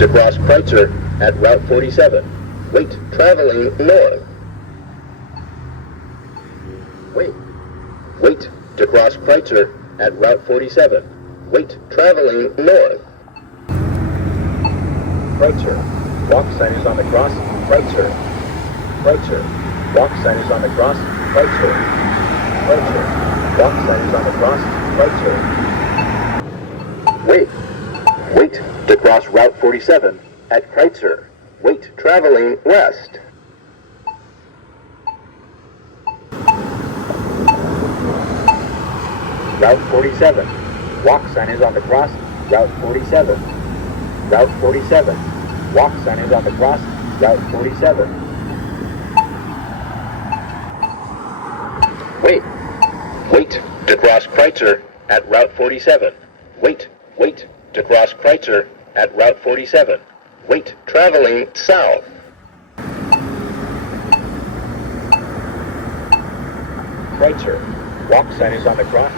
to cross Kreutzer at Route 47. Wait, traveling north. Wait to cross Kreutzer at Route 47. Wait, traveling north. Kreutzer. Walk sign is on the cross. Kreutzer. Kreutzer. Walk sign is on the cross. Kreutzer. Kreutzer. Walk sign is on the cross. Kreutzer. Wait to cross Route 47 at Kreutzer. Wait, traveling west. Route 47. Walk sign is on the cross. Route 47. Route 47. Walk sign is on the cross. Route 47. Wait to cross Kreutzer at Route 47. Wait to cross Kreutzer at Route 47. Wait, traveling south. Kreutzer. Walk sign is on the cross.